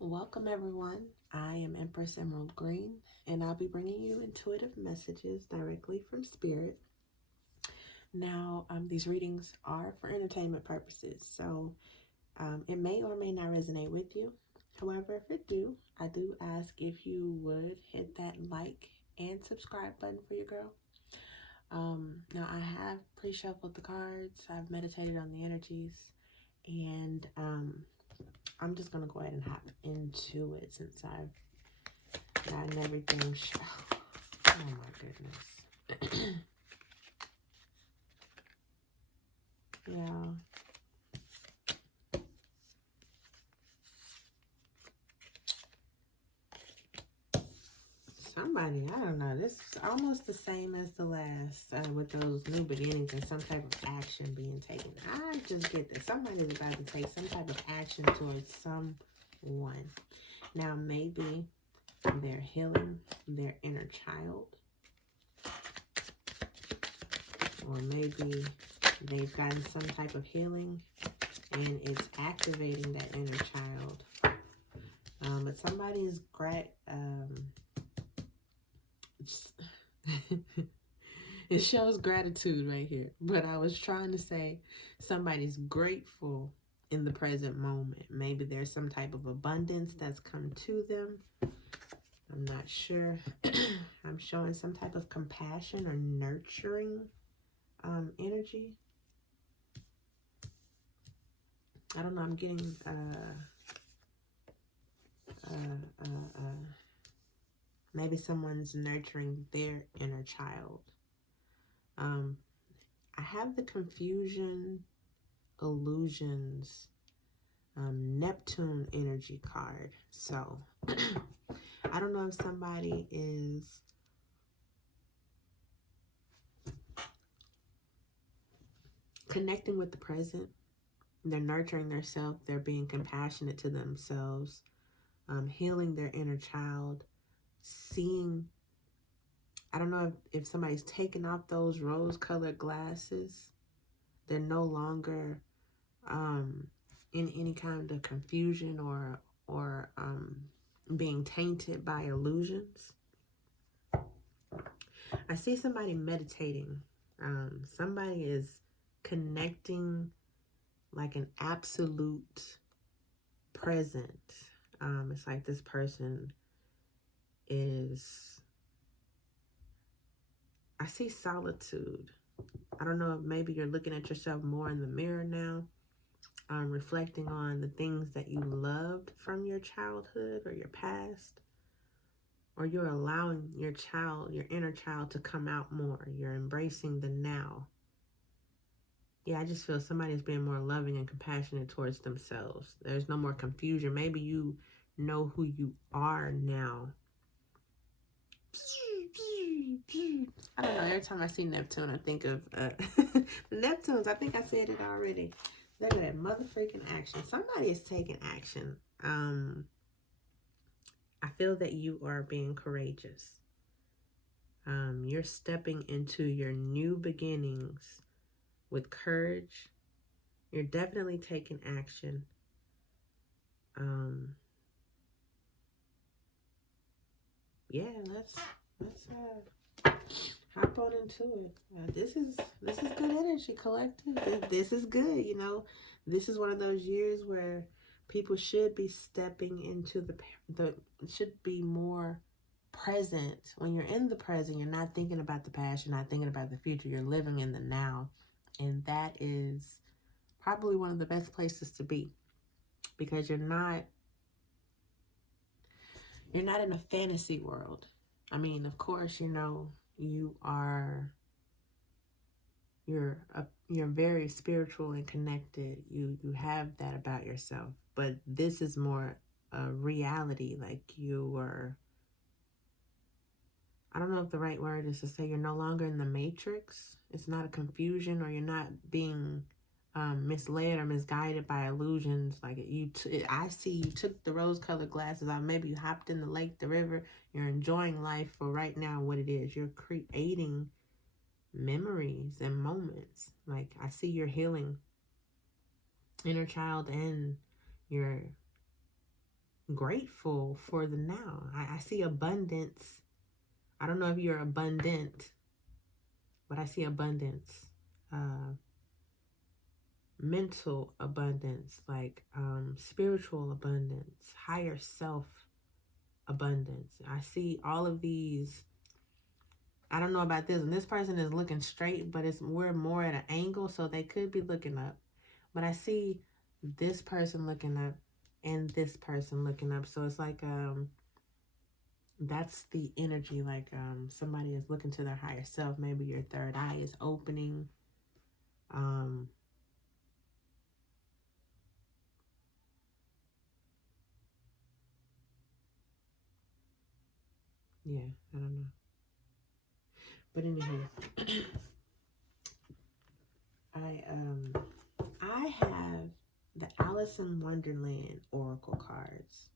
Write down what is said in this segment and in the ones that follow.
Welcome, everyone. I am Empress Emerald Green, and I'll be bringing you intuitive messages directly from Spirit. Now, these readings are for entertainment purposes, so it may or may not resonate with you. However, if it do, I do ask if you would hit that like and subscribe button for your girl. Now, I have pre-shuffled the cards, I've meditated on the energies, and I'm just going to go ahead and hop into it since I've gotten everything. Oh my goodness. Yeah. Somebody, I don't know. This is almost the same as the last with those new beginnings and some type of action being taken. I just get that somebody's about to take some type of action towards someone. Now, maybe they're healing their inner child, or maybe they've gotten some type of healing and it's activating that inner child. But somebody is it shows gratitude right here. But I was trying to say somebody's grateful in the present moment. Maybe there's some type of abundance that's come to them. I'm not sure. I'm showing some type of compassion or nurturing energy. I don't know. I'm getting maybe someone's nurturing their inner child. I have the confusion, illusions, Neptune energy card. So I don't know if somebody is connecting with the present. They're nurturing themselves. They're being compassionate to themselves, healing their inner child, seeing. I don't know if somebody's taken off those rose-colored glasses. They're no longer in any kind of confusion or being tainted by illusions. I see somebody meditating. Somebody is connecting like an absolute present. It's like this person is, I see solitude. I don't know if maybe you're looking at yourself more in the mirror now, reflecting on the things that you loved from your childhood or your past, or you're allowing your child, your inner child, to come out more. You're embracing the now. Yeah, I just feel somebody's being more loving and compassionate towards themselves. There's no more confusion. Maybe you know who you are now. I don't know. Every time I see Neptune, I think of Neptunes. I think I said it already. Look at that motherfucking action. Somebody is taking action. I feel that you are being courageous. You're stepping into your new beginnings with courage. You're definitely taking action. Yeah, let's hop on into it. This is good energy, collective. This is good. You know, this is one of those years where people should be stepping into the should be more present. When you're in the present, you're not thinking about the past. You're not thinking about the future. You're living in the now, and that is probably one of the best places to be, because you're not in a fantasy world. I mean, of course, you know, you're very spiritual and connected. You have that about yourself, but this is more a reality. Like I don't know if the right word is to say you're no longer in the matrix. It's not a confusion, or you're not being misled or misguided by illusions. Like I see you took the rose-colored glasses off. Maybe you hopped in the lake, the river. You're enjoying life for right now, what it is. You're creating memories and moments. Like I see you're healing inner child and your grateful for the now. I see abundance. I don't know if you're abundant, but I see abundance. Mental abundance, like spiritual abundance, higher self abundance. I see all of these. I don't know about this, and this person is looking straight, but we're more at an angle, so they could be looking up. But I see this person looking up and this person looking up. So it's like that's the energy, like somebody is looking to their higher self. Maybe your third eye is opening. Yeah, I don't know. But anywho, I have the Alice in Wonderland Oracle cards.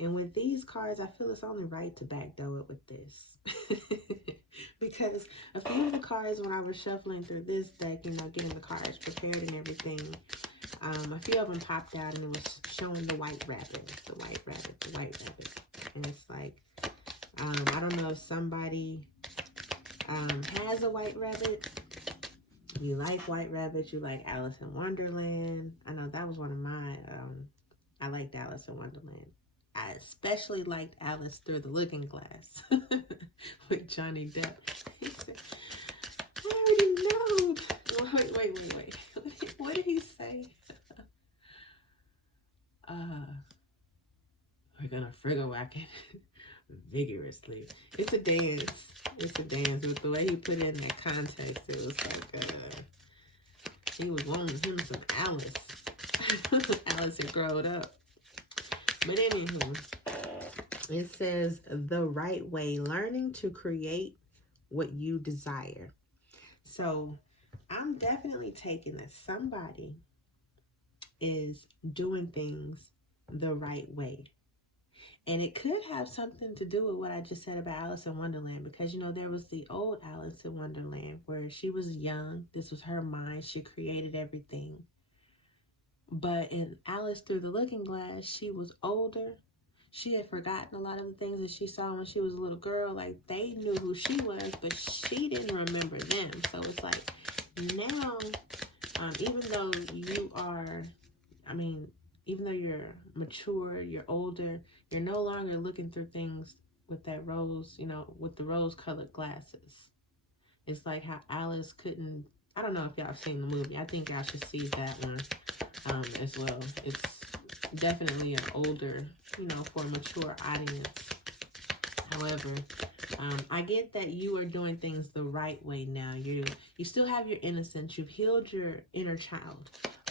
And with these cards, I feel it's only right to backdoor it with this. Because a few of the cards, when I was shuffling through this deck, getting the cards prepared and everything, a few of them popped out and it was showing the white rabbit, the white rabbit, the white rabbit. And it's like, I don't know if somebody has a white rabbit. You like white rabbits, you like Alice in Wonderland. I know that was one of my, I liked Alice in Wonderland. I especially liked Alice Through the Looking Glass with Johnny Depp. He said, I already know. Wait. What did he say? We're gonna friggle whack it vigorously. It's a dance. It's a dance. With the way he put it in that context, it was like he was wanting him some Alice. Alice had grown up. But anywho, it says the right way, learning to create what you desire. So I'm definitely taking that somebody is doing things the right way. And it could have something to do with what I just said about Alice in Wonderland, because, there was the old Alice in Wonderland where she was young. This was her mind. She created everything. But in Alice Through the Looking Glass, she was older. She had forgotten a lot of the things that she saw when she was a little girl. Like, they knew who she was, but she didn't remember them. So it's like, now, even though you are, even though you're mature, you're older, you're no longer looking through things with that rose, with the rose-colored glasses. It's like how Alice couldn't, I don't know if y'all have seen the movie. I think y'all should see that one as well. It's definitely an older, for a mature audience. However, I get that you are doing things the right way now. You still have your innocence. You've healed your inner child,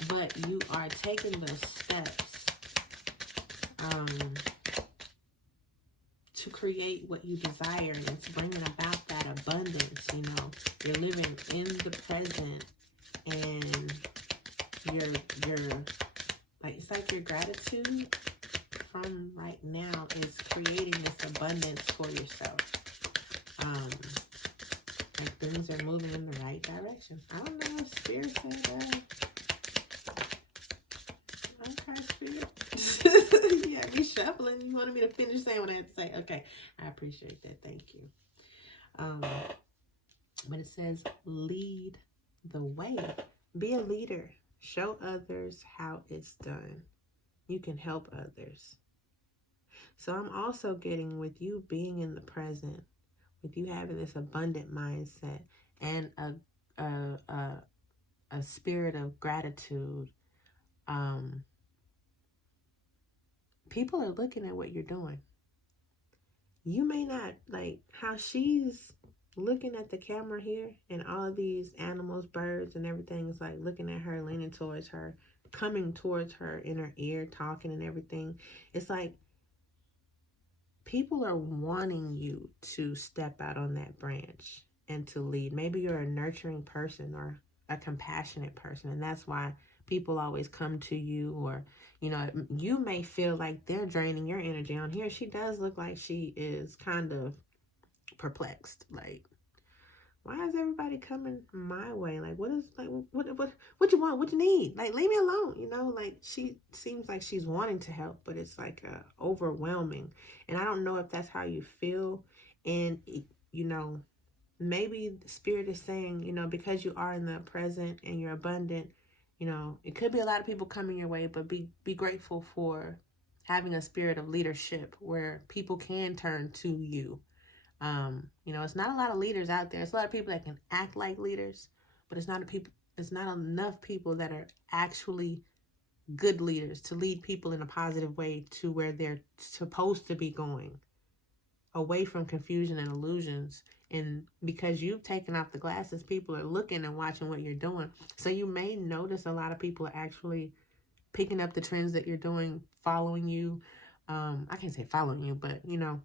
but you are taking those steps to create what you desire, and it's bringing about that abundance. You're living in the present, and you're like, it's like your gratitude from right now is creating this abundance for yourself. Like, things are moving in the right direction. I don't know if Spirit said that. Okay, Spirit. Yeah, me shuffling. You wanted me to finish saying what I had to say. Okay, I appreciate that. Thank you. But it says, lead the way. Be a leader. Show others how it's done. You can help others. So I'm also getting, with you being in the present, with you having this abundant mindset and a spirit of gratitude, people are looking at what you're doing. You may not, like how she's looking at the camera here, and all of these animals, birds and everything is like looking at her, leaning towards her, coming towards her in her ear, talking and everything. It's like people are wanting you to step out on that branch and to lead. Maybe you're a nurturing person or a compassionate person, and that's why people always come to you. Or you may feel like they're draining your energy. On here, she does look like she is kind of perplexed, like, why is everybody coming my way? Like, what is, like, what you want? What you need? Like, leave me alone, you know? Like, she seems like she's wanting to help, but it's like overwhelming. And I don't know if that's how you feel. And, you know, maybe the spirit is saying, you know, because you are in the present and you're abundant, you know, it could be a lot of people coming your way, but be grateful for having a spirit of leadership where people can turn to you. You know, it's not a lot of leaders out there. It's a lot of people that can act like leaders, but it's not enough people that are actually good leaders to lead people in a positive way to where they're supposed to be going, away from confusion and illusions. And because you've taken off the glasses, people are looking and watching what you're doing. So you may notice a lot of people are actually picking up the trends that you're doing, following you. I can't say following you, but, you know,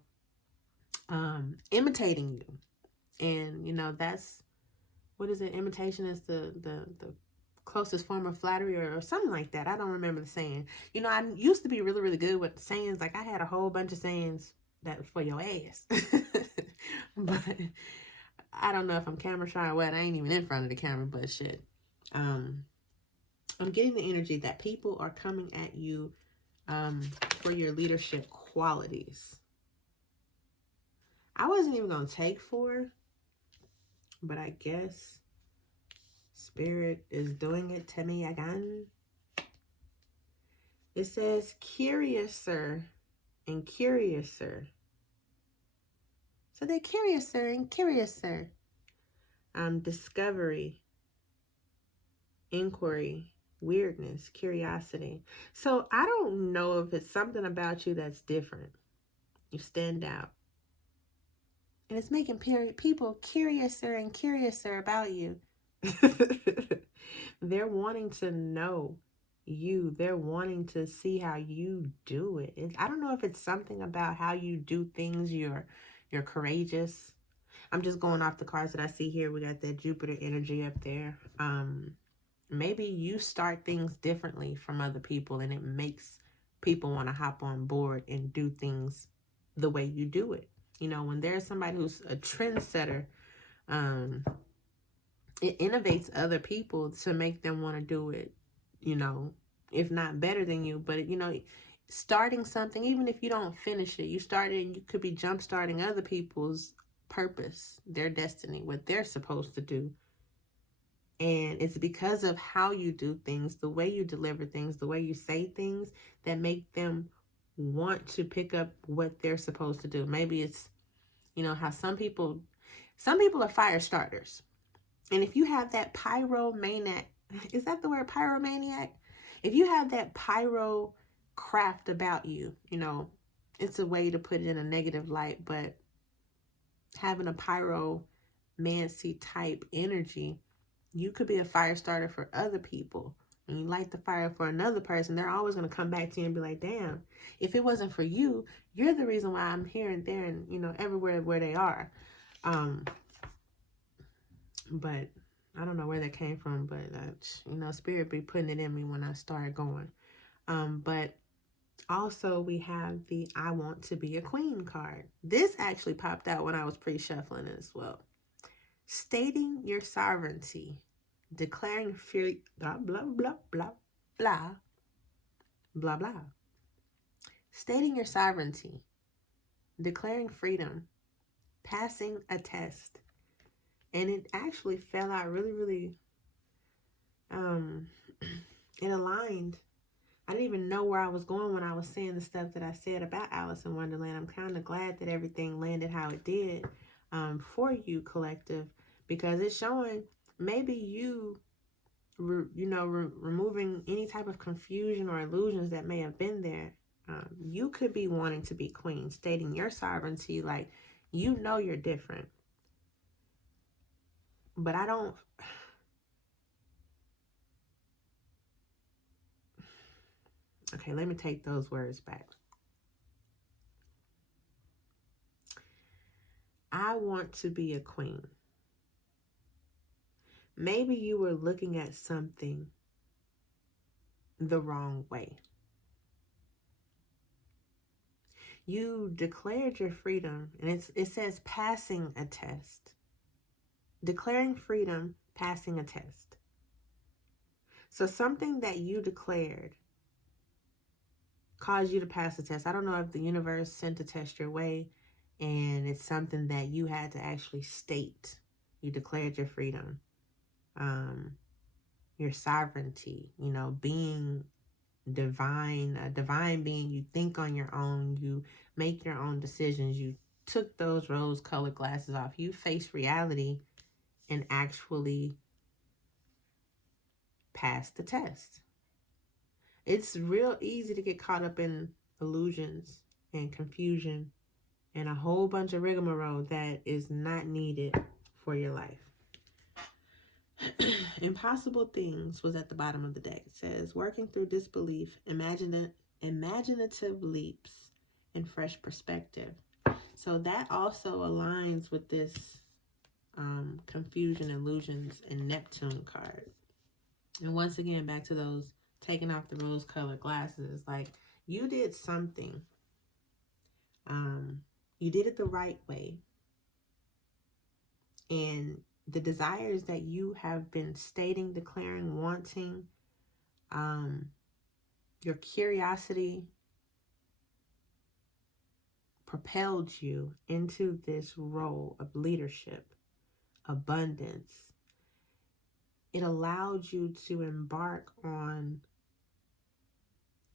imitating you. And, you know, that's, what is it? Imitation is the closest form of flattery, or something like that. I don't remember the saying. You know, I used to be really, really good with sayings. Like, I had a whole bunch of sayings that for your ass. But I don't know if I'm camera shy or what. I ain't even in front of the camera, but shit. I'm getting the energy that people are coming at you for your leadership qualities. I wasn't even going to take 4, but I guess Spirit is doing it to me again. It says curiouser and curiouser. So they're curiouser and curiouser. Discovery, inquiry, weirdness, curiosity. So I don't know if it's something about you that's different. You stand out. And it's making people curiouser and curiouser about you. They're wanting to know you. They're wanting to see how you do it. I don't know if it's something about how you do things. You're courageous. I'm just going off the cards that I see here. We got that Jupiter energy up there. Maybe you start things differently from other people, and it makes people want to hop on board and do things the way you do it. You know, when there's somebody who's a trendsetter, it innovates other people to make them want to do it, you know, if not better than you. But, you know, starting something, even if you don't finish it, you started, and you could be jump starting other people's purpose, their destiny, what they're supposed to do. And it's because of how you do things, the way you deliver things, the way you say things, that make them want to pick up what they're supposed to do. Maybe it's, you know, how some people are fire starters. And if you have that pyromaniac, is that the word, pyromaniac? If you have that pyro craft about you, you know, it's a way to put it in a negative light, but having a pyromancy type energy, you could be a fire starter for other people. When you light the fire for another person, they're always going to come back to you and be like, damn, if it wasn't for you, you're the reason why I'm here and there and, you know, everywhere where they are. But I don't know where that came from, but, you know, Spirit be putting it in me when I start going. But also we have the I Want to Be a Queen card. This actually popped out when I was pre-shuffling it as well. Stating your sovereignty, declaring fear, blah, blah, blah, blah, blah, blah, blah. Stating your sovereignty, declaring freedom, passing a test. And it actually fell out really, really, it aligned. I didn't even know where I was going when I was saying the stuff that I said about Alice in Wonderland. I'm kind of glad that everything landed how it did for you, collective, because it's showing maybe you, removing any type of confusion or illusions that may have been there. You could be wanting to be queen, stating your sovereignty, like, you know you're different. But I don't... Okay, let me take those words back. I want to be a queen. Maybe you were looking at something the wrong way. You declared your freedom, and it says passing a test. declaring freedom, passing a test. So something that you declared caused you to pass the test. I don't know if the universe sent a test your way and it's something that you had to actually state. You declared your freedom, your sovereignty, you know, being divine, a divine being. You think on your own, you make your own decisions. You took those rose-colored glasses off. You face reality and actually passed the test. It's real easy to get caught up in illusions and confusion and a whole bunch of rigmarole that is not needed for your life. Impossible Things was at the bottom of the deck. It says, working through disbelief, imaginative leaps, and fresh perspective. So that also aligns with this confusion, illusions, and Neptune card. And once again, back to those taking off the rose-colored glasses. Like, you did something. You did it the right way. And the desires that you have been stating, declaring, wanting, your curiosity propelled you into this role of leadership, abundance. It allowed you to embark on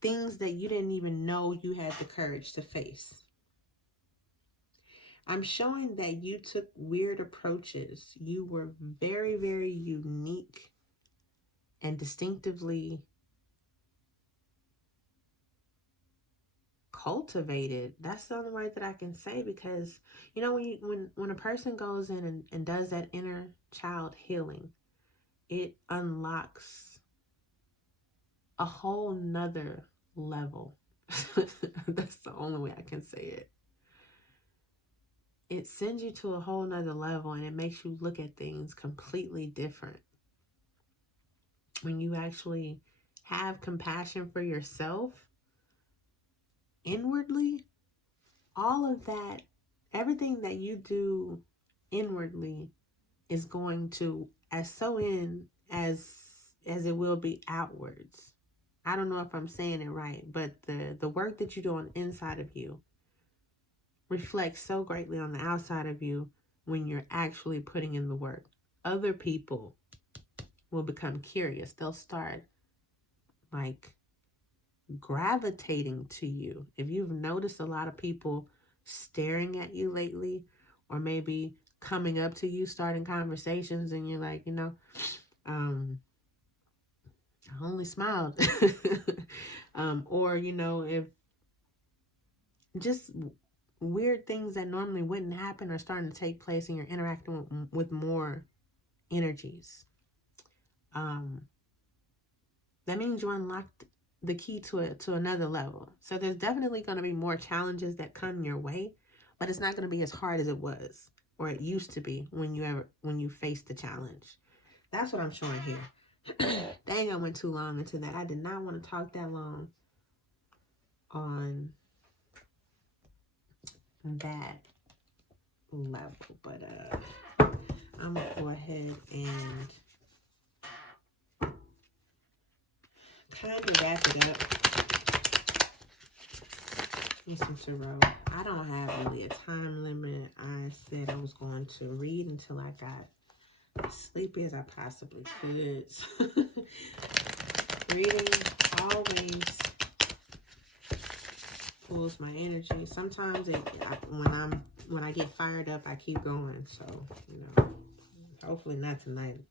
things that you didn't even know you had the courage to face. I'm showing that you took weird approaches. You were very, very unique and distinctively cultivated. That's the only word that I can say, because, you know, when a person goes in and does that inner child healing, it unlocks a whole nother level. That's the only way I can say it. It sends you to a whole nother level, and it makes you look at things completely different. When you actually have compassion for yourself inwardly, all of that, everything that you do inwardly is going to as so in as it will be outwards. I don't know if I'm saying it right, but the work that you do on the inside of you reflects so greatly on the outside of you when you're actually putting in the work. Other people will become curious. They'll start like gravitating to you. If you've noticed a lot of people staring at you lately, or maybe coming up to you, starting conversations, and you're like, you know, I only smiled. Or, you know, if just weird things that normally wouldn't happen are starting to take place and you're interacting with more energies. That means you unlocked the key to another level. So there's definitely going to be more challenges that come your way, but it's not going to be as hard as it was, or it used to be when you faced the challenge. That's what I'm showing here. Dang, I went too long into that. I did not want to talk that long on that level, but I'm gonna go ahead and kind of wrap it up with some tarot. I don't have really a time limit. I said I was going to read until I got as sleepy as I possibly could. Reading always pulls my energy. Sometimes when I get fired up, I keep going. So, you know, hopefully not tonight.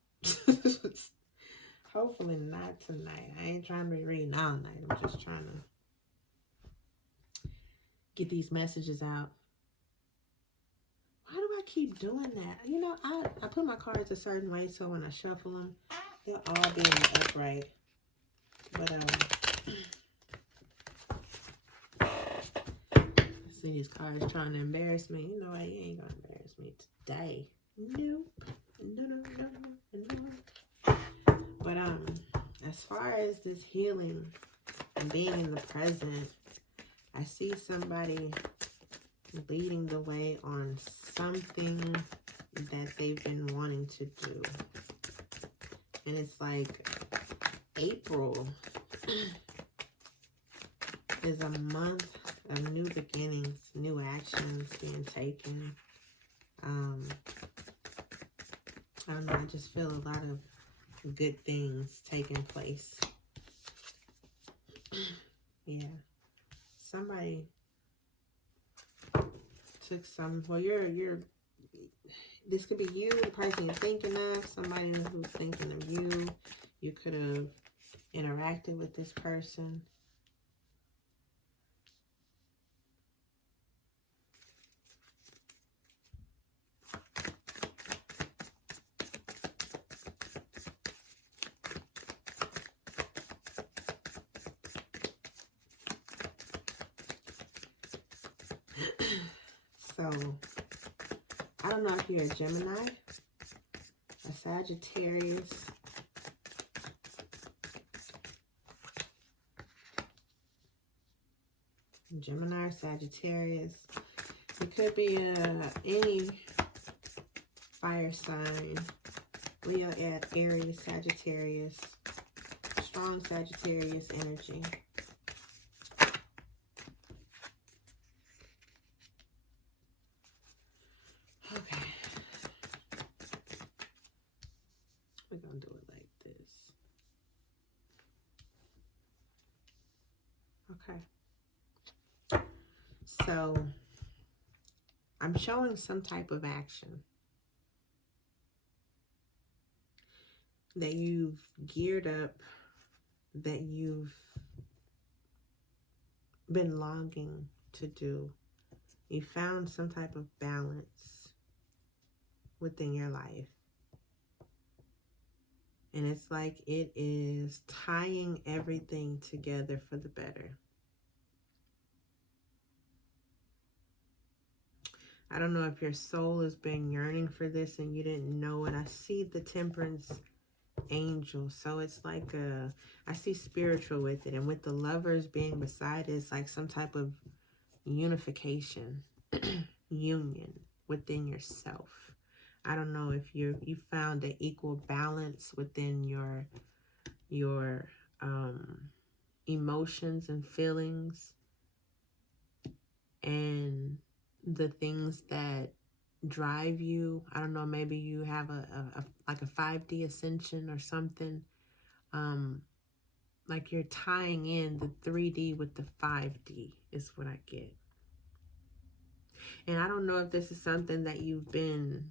Hopefully not tonight. I ain't trying to be reading all night. I'm just trying to get these messages out. Why do I keep doing that? You know, I put my cards a certain way so when I shuffle them, they'll all be in the upright. But see these cards trying to embarrass me. You know what? You ain't gonna embarrass me today. Nope. No. But as far as this healing and being in the present, I see somebody leading the way on something that they've been wanting to do. And it's like April is a month of new beginnings, new actions being taken. I don't know, I just feel a lot of good things taking place. Yeah. Somebody took some, well, this could be you, the person you're thinking of, somebody who's thinking of you. You could have interacted with this person. So, I don't know if you're a Gemini, a Sagittarius, Gemini or Sagittarius. It could be any fire sign, Leo, Aries, Sagittarius, strong Sagittarius energy. Okay. We're going to do it like this. Okay. So, I'm showing some type of action that you've geared up, that you've been longing to do. You found some type of balance within your life. And it's like it is tying everything together for the better. I don't know if your soul has been yearning for this and you didn't know it. I see the Temperance angel. So it's like I see spiritual with it. And with the Lovers being beside it, it's like some type of unification, union within yourself. I don't know if you found an equal balance within your emotions and feelings and the things that drive you. I don't know, maybe you have like a 5D ascension or something. Like you're tying in the 3D with the 5D is what I get. And I don't know if this is something that you've been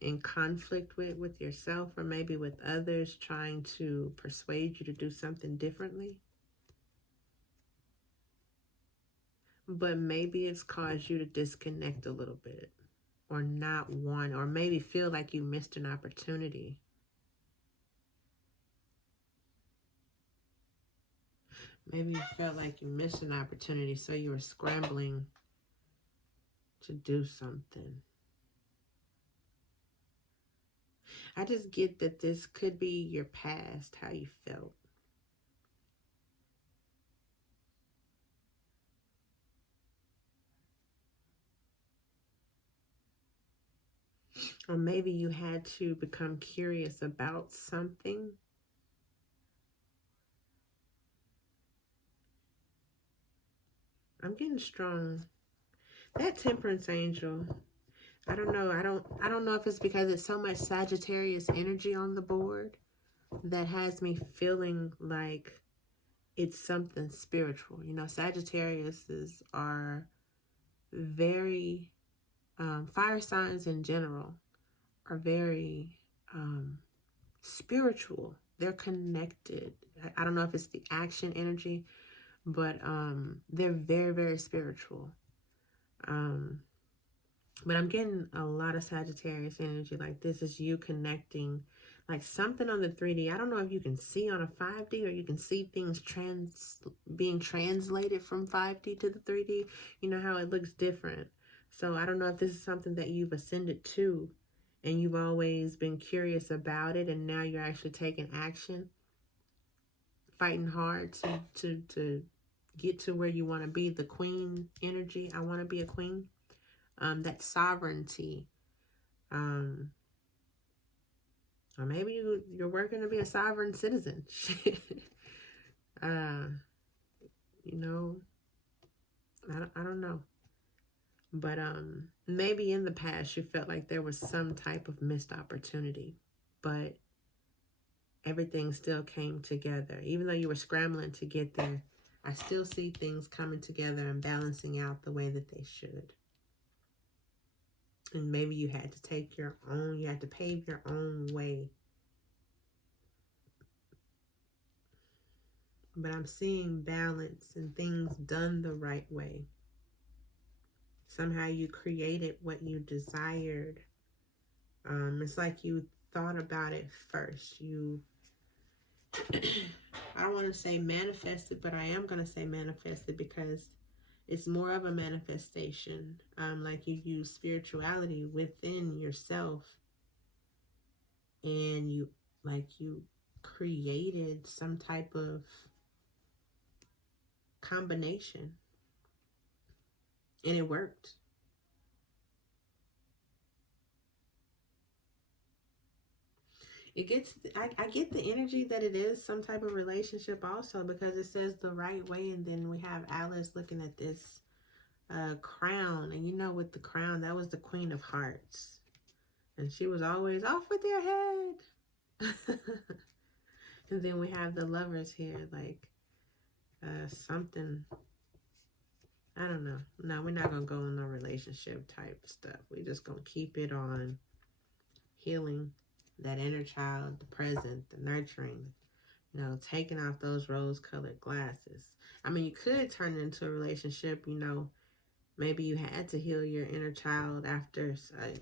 in conflict with yourself or maybe with others trying to persuade you to do something differently. But maybe it's caused you to disconnect a little bit or not want, or maybe feel like you missed an opportunity. Maybe you felt like you missed an opportunity, so you were scrambling to do something. I just get that this could be your past, how you felt. Or maybe you had to become curious about something. I'm getting strong. That Temperance angel, I don't know. I don't know if it's because it's so much Sagittarius energy on the board that has me feeling like it's something spiritual. You know, Sagittariuses are very, fire signs in general are very spiritual. They're connected. I don't know if it's the action energy, but they're very, very spiritual. But I'm getting a lot of Sagittarius energy. Like this is you connecting, like something on the 3D. I don't know if you can see on a 5D or you can see things being translated from 5D to the 3D. You know how it looks different. So I don't know if this is something that you've ascended to and you've always been curious about it, and now you're actually taking action, fighting hard to get to where you want to be. The Queen energy. I want to be a queen. that sovereignty. Or maybe you're working to be a sovereign citizen. You know, I don't know. But maybe in the past you felt like there was some type of missed opportunity, but everything still came together. Even though you were scrambling to get there, I still see things coming together and balancing out the way that they should. And maybe you had to you had to pave your own way. But I'm seeing balance and things done the right way. Somehow you created what you desired. It's like you thought about it first. You, I don't want to say manifested, but I am going to say manifested because it's more of a manifestation. Like you use spirituality within yourself, and you created some type of combination, and it worked. It gets, I get the energy that it is some type of relationship also, because it says the right way, and then we have Alice looking at this crown, and you know, with the crown, that was the Queen of Hearts, and she was always off with your head. And then we have the Lovers here, like something, I don't know. No, we're not gonna go on no relationship type stuff. We're just gonna keep it on healing that inner child, the present, the nurturing, you know, taking off those rose-colored glasses. I mean, you could turn it into a relationship, you know. Maybe you had to heal your inner child after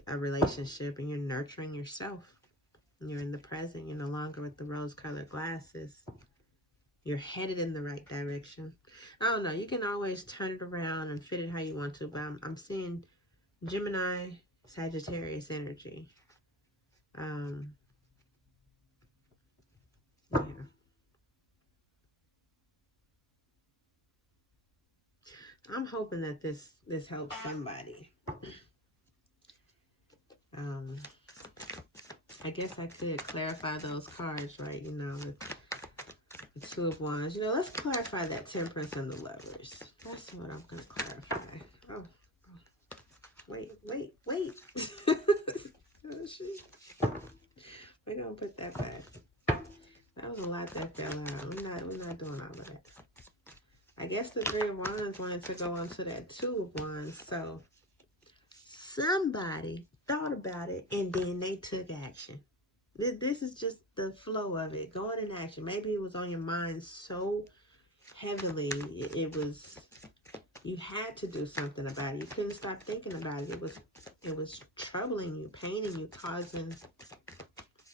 a relationship, and you're nurturing yourself. You're in the present. You're no longer with the rose-colored glasses. You're headed in the right direction. I don't know. You can always turn it around and fit it how you want to, but I'm seeing Gemini, Sagittarius energy. Yeah. I'm hoping that this helps somebody. I guess I could clarify those cards, right? You know, with the Two of Wands. You know, let's clarify that Temperance and the Lovers. That's what I'm going to clarify. Oh. Wait. Oh, shit. We're going to put that back. That was a lot that fell out. We're not doing all of that. I guess the Three of Wands wanted to go on to that Two of Wands. So somebody thought about it and then they took action. This is just the flow of it. Going in action. Maybe it was on your mind so heavily. It was, you had to do something about it. You couldn't stop thinking about it. It was troubling you, paining you, causing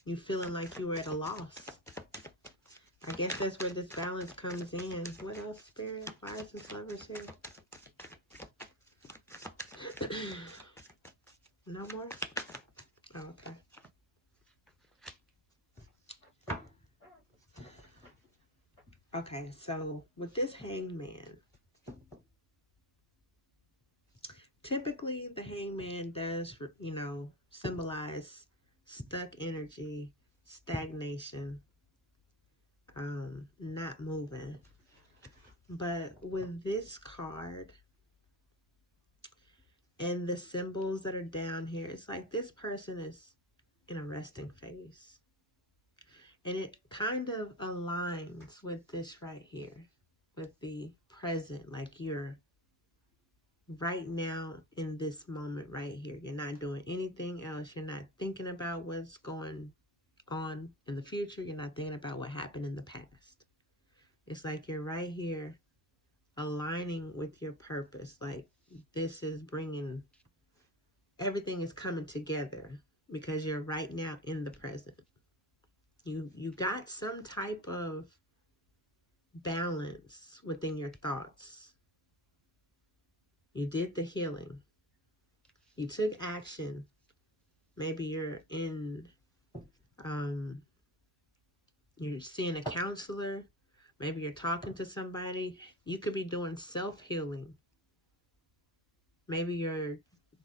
you feeling like you were at a loss. I guess that's where this balance comes in. What else, Spirit? Why is this Lovers here? No more? Oh, okay. Okay, so with this Hangman, typically the Hangman does, you know, symbolize stuck energy, stagnation, not moving. But with this card and the symbols that are down here, it's like this person is in a resting phase. And it kind of aligns with this right here, with the present, like you're right now in this moment right here. You're not doing anything else. You're not thinking about what's going on in the future. You're not thinking about what happened in the past. It's like you're right here aligning with your purpose. Like this is bringing, everything is coming together because you're right now in the present. You got some type of balance within your thoughts. You did the healing. You took action. Maybe you're in, you're seeing a counselor. Maybe you're talking to somebody. You could be doing self-healing. Maybe you're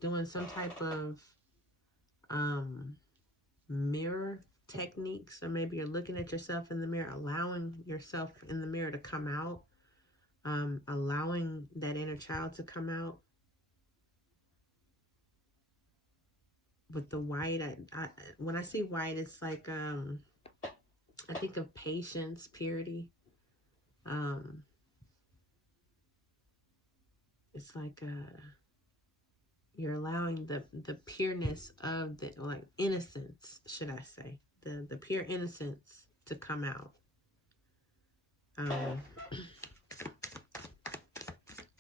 doing some type of mirror techniques, or maybe you're looking at yourself in the mirror, allowing yourself in the mirror to come out, allowing that inner child to come out. With the white, when I see white, it's like I think of patience, purity. It's like you're allowing the pureness of the, like, innocence, should I say, the pure innocence to come out.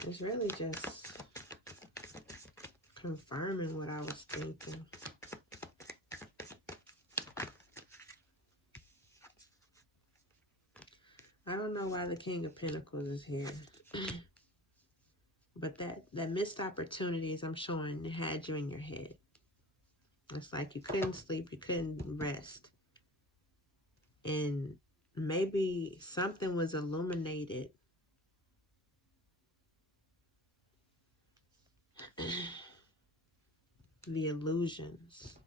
It's really just confirming what I was thinking. I don't know why the King of Pentacles is here. But that missed opportunities, I'm showing, had you in your head. It's like you couldn't sleep, you couldn't rest. And maybe something was illuminated. The illusions.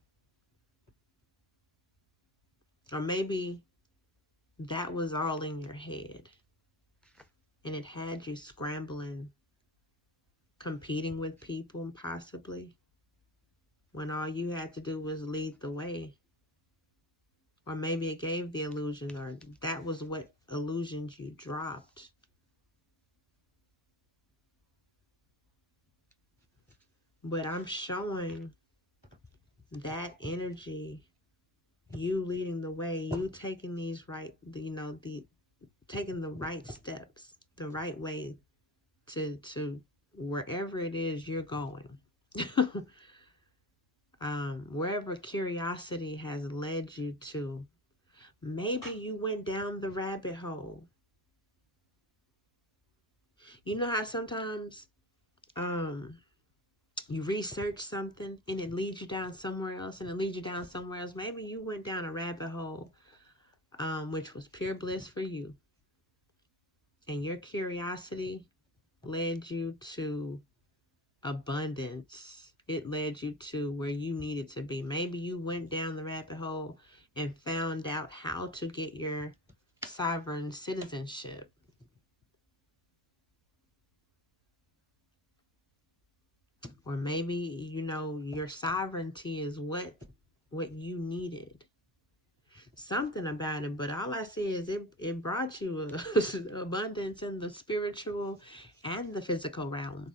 Or maybe that was all in your head. And it had you scrambling, competing with people, possibly, when all you had to do was lead the way. Or maybe it gave the illusion, or that was what illusions you dropped. But I'm showing that energy, you leading the way, you taking these right, taking the right steps, the right way to wherever it is you're going. Wherever curiosity has led you to. Maybe you went down the rabbit hole. You know how sometimes you research something and it leads you down somewhere else, and it leads you down somewhere else. Maybe you went down a rabbit hole, which was pure bliss for you. And your curiosity led you to abundance. It led you to where you needed to be. Maybe you went down the rabbit hole and found out how to get your sovereign citizenship. Or maybe, your sovereignty is what you needed. Something about it, but all I see is it brought you abundance in the spiritual and the physical realm.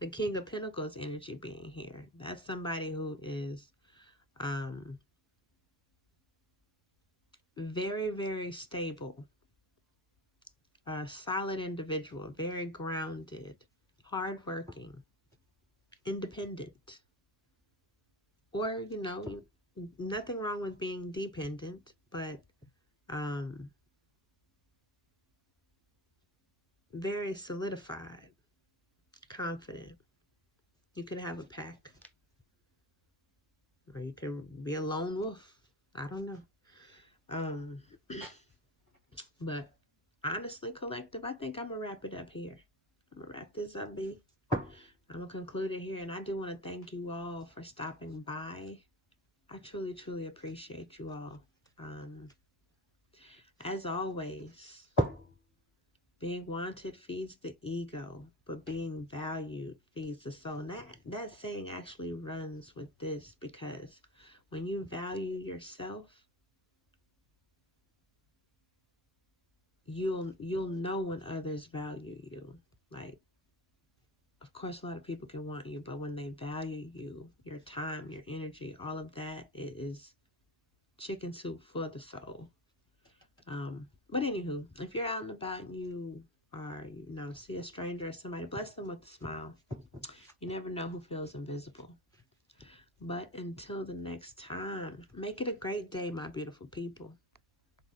The King of Pentacles energy being here. That's somebody who is very, very stable. A solid individual, very grounded, hardworking, independent. Or, nothing wrong with being dependent, but very solidified, confident. You could have a pack, or you could be a lone wolf. I don't know. But honestly, collective, I think I'm gonna wrap it up here. I'm gonna wrap this up, B. I'm gonna conclude it here, and I do want to thank you all for stopping by. I truly, truly appreciate you all. As always, being wanted feeds the ego, but being valued feeds the soul. And that saying actually runs with this, because when you value yourself, you'll know when others value you. Like, of course, a lot of people can want you, but when they value you, your time, your energy, all of that, it is chicken soup for the soul. But anywho, if you're out and about and you are, see a stranger or somebody, bless them with a smile. You never know who feels invisible. But until the next time, make it a great day, my beautiful people.